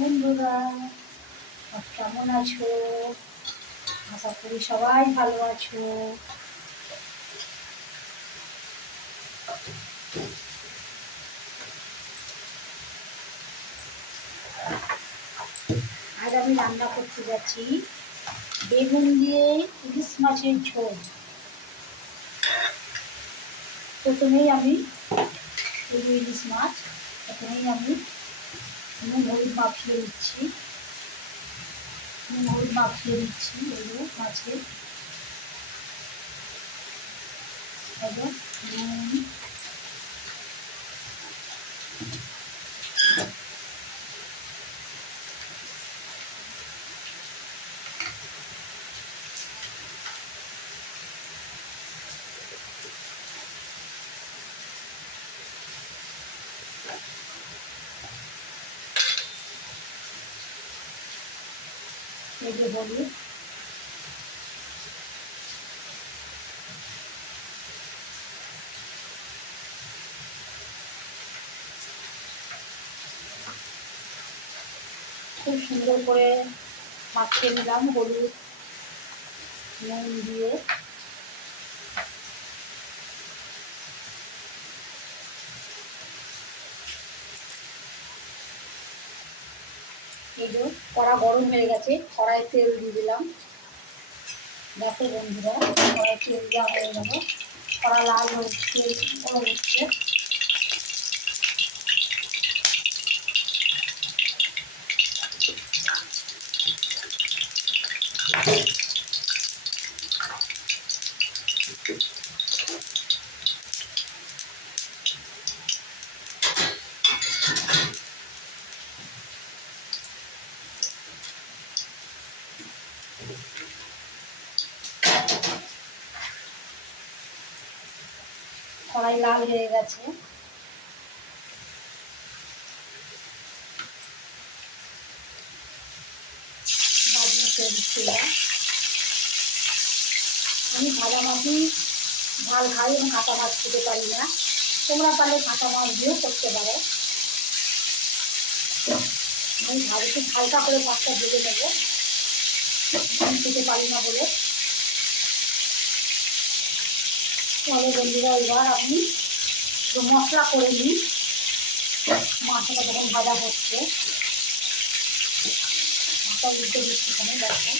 বন্ধুরা, কেমন আছো? আশা করি সবাই ভালো আছো। আজ আমি রান্না করতে যাচ্ছি বেগুন দিয়ে ইলিশ মাছের ঝোল। প্রথমেই আমি ইলিশ মাছ আমি নুন হলুদ মাখিয়ে দিচ্ছি। এগুলো মাছের নুন, হলুদ, খুব সুন্দর করে মাখিয়ে নিলাম হলুদ নুন দিয়ে। এই যে কড়া গরম হয়ে গেছে, কড়াই তেল দিয়ে দিলাম। দেখো বন্ধুরা, কড়াই তেল দেওয়া হয়ে গেল, কড়া লাল হচ্ছে, গরম হচ্ছে। কড়াই লাল হয়ে গেছে, আমি ভাজা মাছই ঝাল খাই এবং কাঁচা মাছ খেতে পারি না। তোমরা পারলে কাঁচা মাছ দিয়েও করতে পারো। আমি খুব হালকা করে মাছটা ভেজে নেবো, আমি খেতে পারি না বলে। চলো বন্ধুরা, এবার আমি মশলা করে নিই। মাছটা যখন ভাজা হচ্ছে, মাছটা উল্টে দিচ্ছি, এখানে দেখো।